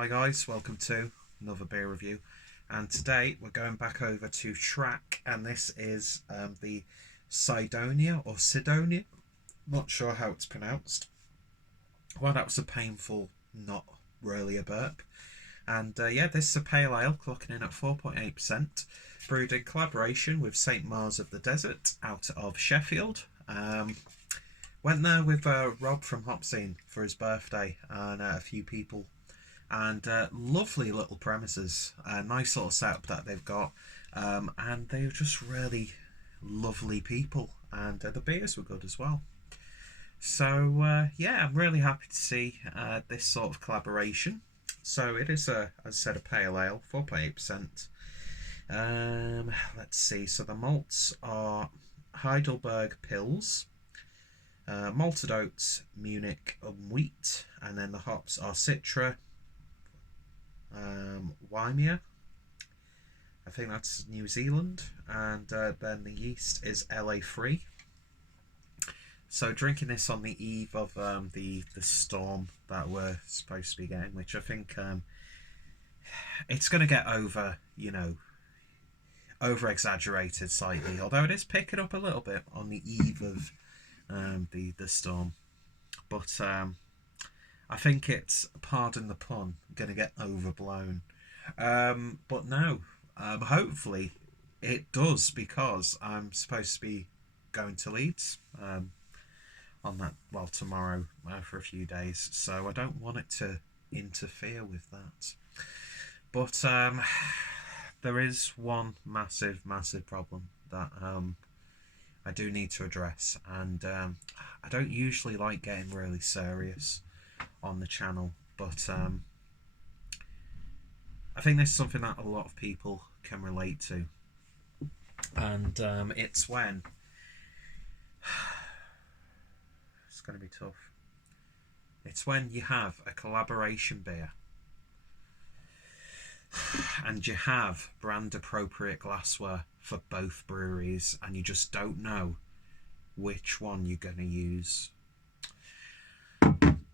Hi guys, welcome to another beer review, and today we're going back over to Track, and this is the Cydonia or Cydonia, not sure how it's pronounced. Well, that was a painful, not really a burp. And yeah, this is a pale ale clocking in at 4.8%, brewed in collaboration with St Mars of the Desert out of Sheffield. Went there with Rob from Hopscene for his birthday and a few people, and lovely little premises, nice sort of setup that they've got, and they're just really lovely people, and the beers were good as well. So yeah, I'm really happy to see this sort of collaboration. So it is, as I said, a pale ale, 4.8%. Let's see. So the malts are Heidelberg Pils, malted oats, Munich wheat, and then the hops are Citra, Waimea, I think that's New Zealand, and then the yeast is LA free. So drinking this on the eve of the storm that we're supposed to be getting, which I think it's going to get over exaggerated slightly, although it is picking up a little bit on the eve of the storm. But I think it's, pardon the pun, going to get overblown. But no, hopefully it does, because I'm supposed to be going to Leeds on that, well, tomorrow for a few days, so I don't want it to interfere with that. But there is one massive problem that I do need to address, and I don't usually like getting really serious on the channel, but I think this is something that a lot of people can relate to, and it's when it's going to be tough. It's when you have a collaboration beer and you have brand appropriate glassware for both breweries, and you just don't know which one you're going to use.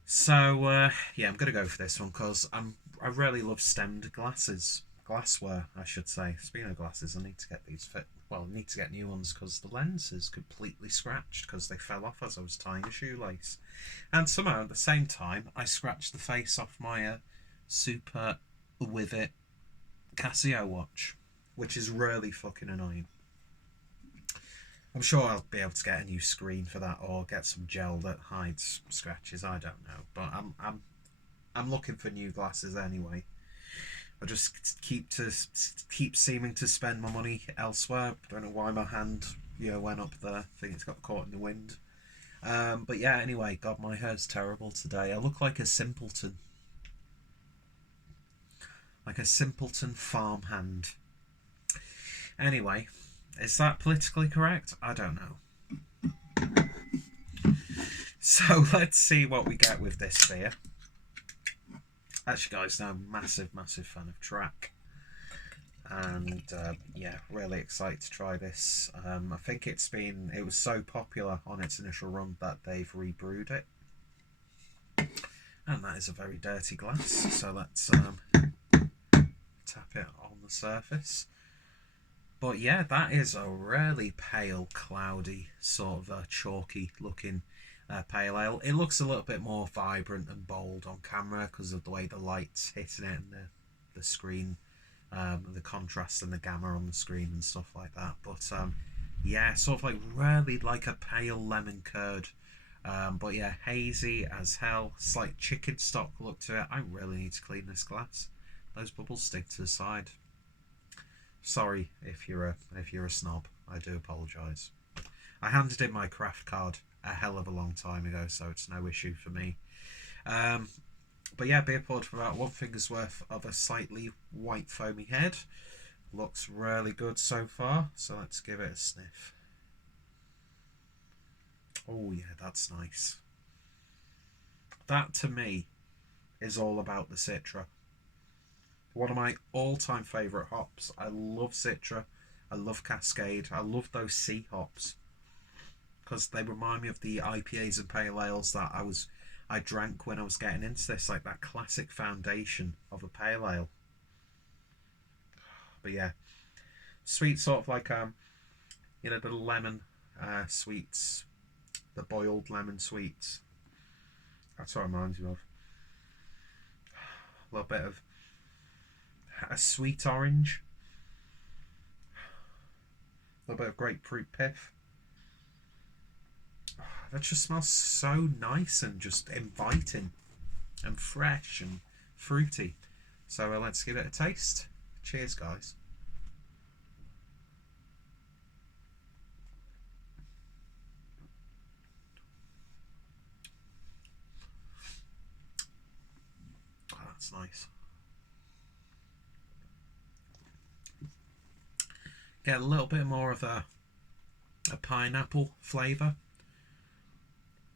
So yeah, I'm going to go for this one because I really love stemmed glassware, I should say. Speaking of glasses, I need to get these fit. Well, I need to get new ones because the lens is completely scratched because they fell off as I was tying a shoelace. And somehow at the same time, I scratched the face off my Super With It Casio watch, which is really fucking annoying. I'm sure I'll be able to get a new screen for that, or get some gel that hides scratches. I don't know, but I'm looking for new glasses anyway. I just keep seeming to spend my money elsewhere. I don't know why my hand went up there. I think it's got caught in the wind. But yeah, anyway, God, my hair's terrible today. I look like a simpleton. Like a simpleton farmhand. Anyway, is that politically correct? I don't know. So let's see what we get with this beer. Actually, guys, I'm a massive fan of Track, and yeah, really excited to try this. I think it was so popular on its initial run that they've rebrewed it, and that is a very dirty glass. So let's tap it on the surface. But yeah, that is a really pale, cloudy, sort of chalky looking pale ale. It looks a little bit more vibrant and bold on camera because of the way the light's hitting it and the screen, the contrast and the gamma on the screen and stuff like that. But yeah, sort of like really like a pale lemon curd. But yeah, hazy as hell, slight chicken stock look to it. I really need to clean this glass. Those bubbles stick to the side. Sorry if you're a snob. I do apologise. I handed in my craft card a hell of a long time ago, so it's no issue for me. But yeah, beer poured for about 1 finger's worth of a slightly white foamy head. Looks really good so far, so let's give it a sniff. Oh yeah, that's nice. That to me is all about the Citra. One of my all-time favourite hops. I love Citra. I love Cascade. I love those sea hops because they remind me of the IPAs and pale ales that I was I drank when I was getting into this, like that classic foundation of a pale ale. But yeah, sweet, sort of like the lemon sweets, the boiled lemon sweets. That's what it reminds me of. A little bit of a sweet orange, a little bit of grapefruit pith. That just smells so nice and just inviting and fresh and fruity. So let's give it a taste. Cheers, guys. Oh, that's nice. Get a little bit more of a pineapple flavour.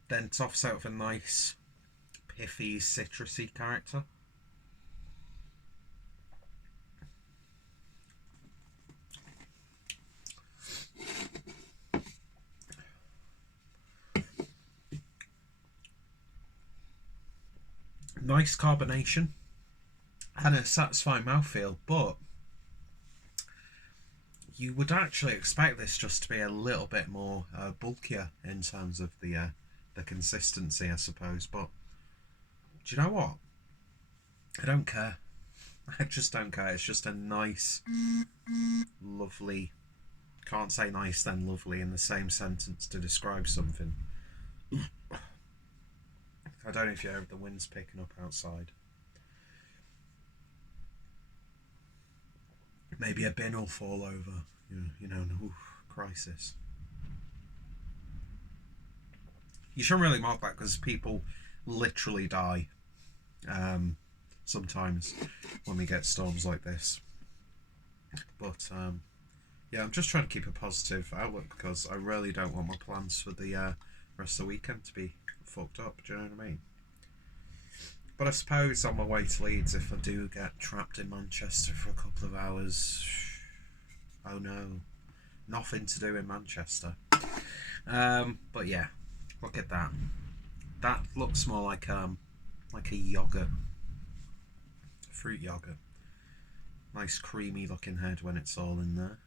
Then tops out with a nice pithy, citrusy character. Nice carbonation and a satisfying mouthfeel, but you would actually expect this just to be a little bit more bulkier in terms of the consistency, I suppose. But do you know what? I don't care. I just don't care. It's just a nice, lovely. Can't say nice then lovely in the same sentence to describe something. I don't know if you heard the wind's picking up outside. Maybe a bin will fall over. No crisis. You shouldn't really mark that because people literally die sometimes when we get storms like this. But yeah, I'm just trying to keep a positive outlook because I really don't want my plans for the rest of the weekend to be fucked up. Do you know what I mean? But I suppose on my way to Leeds, if I do get trapped in Manchester for a couple of hours, oh no, nothing to do in Manchester. But yeah, look at that. That looks more like a yogurt, fruit yogurt. Nice creamy looking head when it's all in there.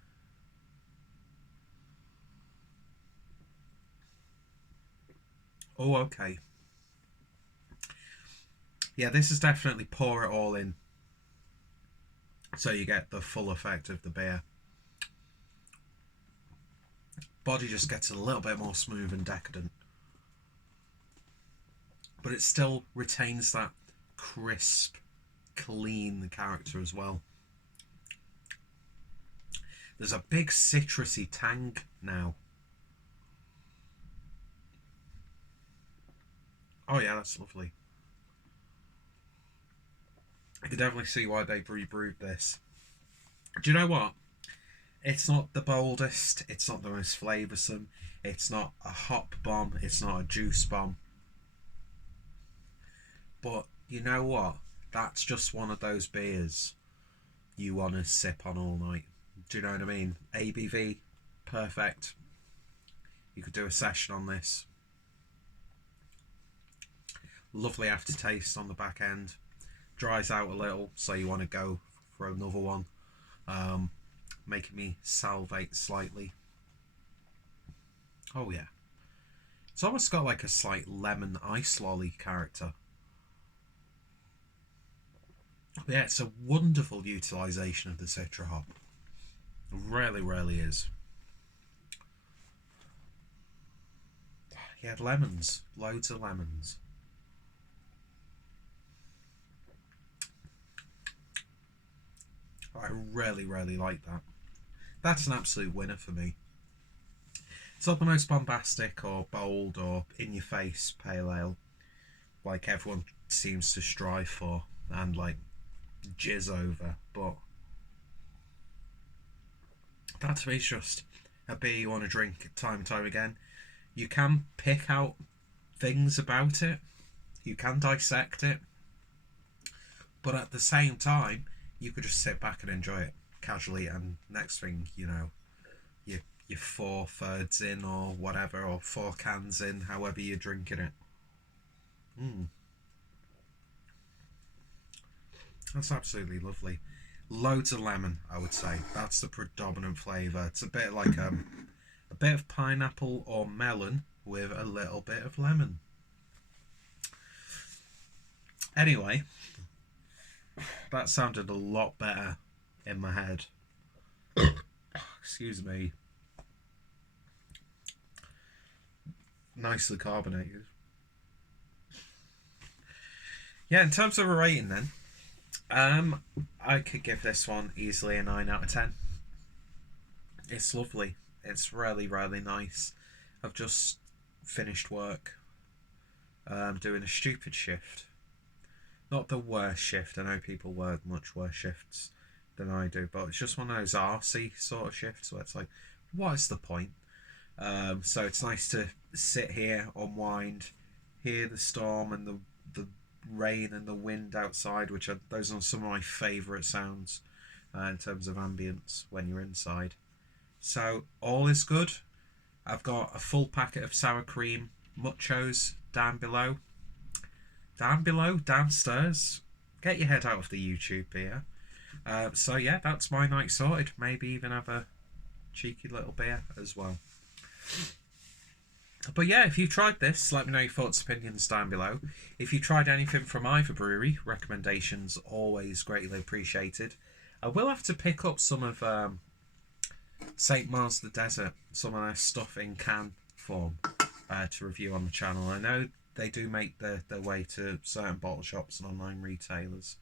Oh, okay. Yeah, this is definitely pour it all in, so you get the full effect of the beer. Body just gets a little bit more smooth and decadent, but it still retains that crisp, clean character as well. There's a big citrusy tang now. Oh yeah, that's lovely. I can definitely see why they've rebrewed this. Do you know what? It's not the boldest, it's not the most flavoursome, it's not a hop bomb, it's not a juice bomb. But you know what? That's just one of those beers you want to sip on all night. Do you know what I mean? ABV, perfect. You could do a session on this. Lovely aftertaste on the back end. Dries out a little, so you want to go for another one. Making me salivate slightly. Oh yeah. It's almost got like a slight lemon ice lolly character. But yeah, it's a wonderful utilisation of the citra hop. It really, really is. He had lemons. Loads of lemons. I really, really like that. That's an absolute winner for me. It's not the most bombastic or bold or in-your-face pale ale like everyone seems to strive for and like jizz over, but that to me is just a beer you want to drink time and time again. You can pick out things about it, you can dissect it, but at the same time you could just sit back and enjoy it casually, and next thing you know, you're 4/3 in or whatever, or 4 cans in, however you're drinking it. Mm. That's absolutely lovely. Loads of lemon, I would say. That's the predominant flavour. It's a bit like a bit of pineapple or melon with a little bit of lemon. Anyway, that sounded a lot better in my head. Excuse me. Nicely carbonated. Yeah, in terms of a rating then, I could give this one easily a 9 out of 10. It's lovely. It's really, really nice. I've just finished work, doing a stupid shift. Not the worst shift. I know people work much worse shifts than I do, but it's just one of those arsey sort of shifts where it's like, what is the point? So it's nice to sit here, unwind, hear the storm and the rain and the wind outside, which are those are some of my favourite sounds in terms of ambience when you're inside. So all is good. I've got a full packet of sour cream muchos down below. Down below, downstairs. Get your head out of the YouTube here. So yeah, that's my night sorted. Maybe even have a cheeky little beer as well. But yeah, if you've tried this, let me know your thoughts, opinions down below. If you tried anything from either brewery, recommendations always greatly appreciated. I will have to pick up some of St. Mars the Desert, some of their stuff in can form to review on the channel. I know they do make their way to certain bottle shops and online retailers.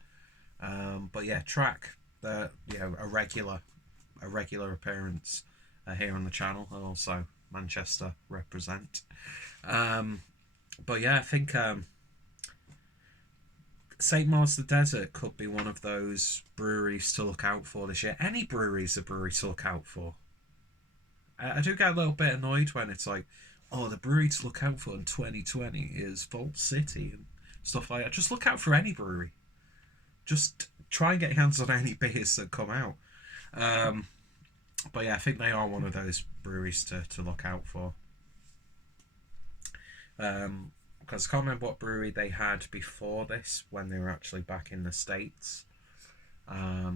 But yeah, track a regular appearance here on the channel, and also Manchester represent. But yeah, I think St. Mars the Desert could be one of those breweries to look out for this year. Any brewery is a brewery to look out for. I do get a little bit annoyed when it's like, oh, the brewery to look out for in 2020 is Vault City and stuff like that. Just look out for any brewery. Just try and get your hands on any beers that come out. But yeah, I think they are one of those breweries to look out for. Because I can't remember what brewery they had before this when they were actually back in the States. I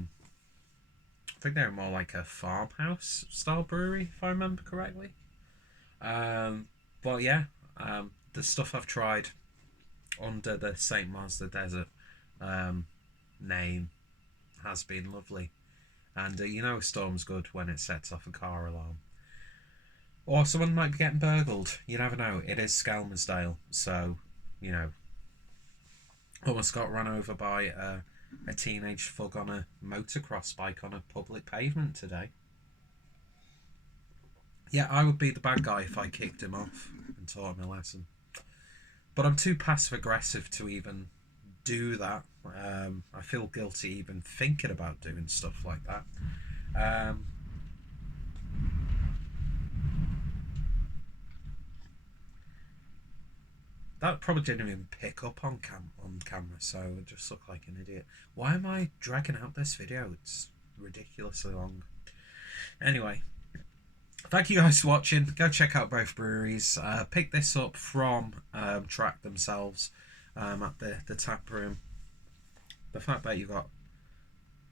think they were more like a farmhouse style brewery, if I remember correctly. But yeah, the stuff I've tried under the St. Mars the Desert name has been lovely. And you know a storm's good when it sets off a car alarm. Or someone might be getting burgled. You never know. It is Skelmersdale, so, you know. Almost got run over by a teenage thug on a motocross bike on a public pavement today. Yeah, I would be the bad guy if I kicked him off and taught him a lesson. But I'm too passive-aggressive to even do that. I feel guilty even thinking about doing stuff like that. That probably didn't even pick up on camera, so I just look like an idiot. Why am I dragging out this video? It's ridiculously long. Anyway, thank you guys for watching. Go check out both breweries. Pick this up from Track themselves at the tap room. The fact that you got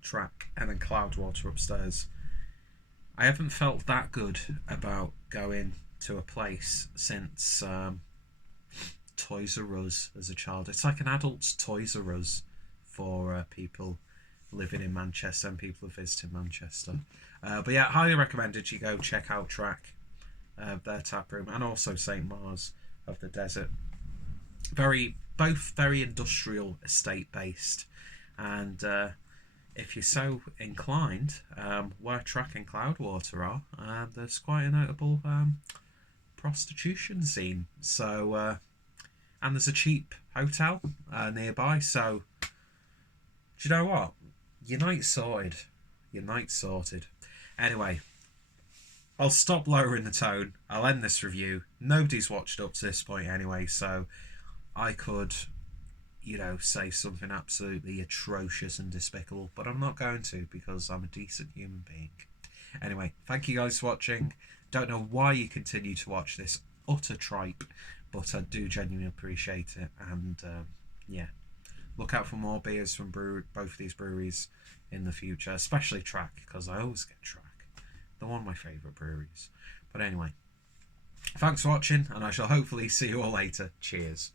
Track and then Cloudwater upstairs. I haven't felt that good about going to a place since Toys R Us as a child. It's like an adult's Toys R Us for people living in Manchester and people who visiting Manchester. But yeah, highly recommended you go check out Track, their tap room, and also St. Mars of the Desert. Both very industrial estate based, and if you're so inclined, where Track and Cloudwater are, there's quite a notable prostitution scene. So and there's a cheap hotel nearby. So do you know what? Your night's sorted. Your night's sorted. Anyway, I'll stop lowering the tone. I'll end this review. Nobody's watched up to this point anyway, so I could, say something absolutely atrocious and despicable, but I'm not going to because I'm a decent human being. Anyway, thank you guys for watching. Don't know why you continue to watch this utter tripe, but I do genuinely appreciate it. And yeah, look out for more beers from both of these breweries in the future, especially Track, because I always get Track. They're one of my favourite breweries. But anyway, thanks for watching, and I shall hopefully see you all later. Cheers.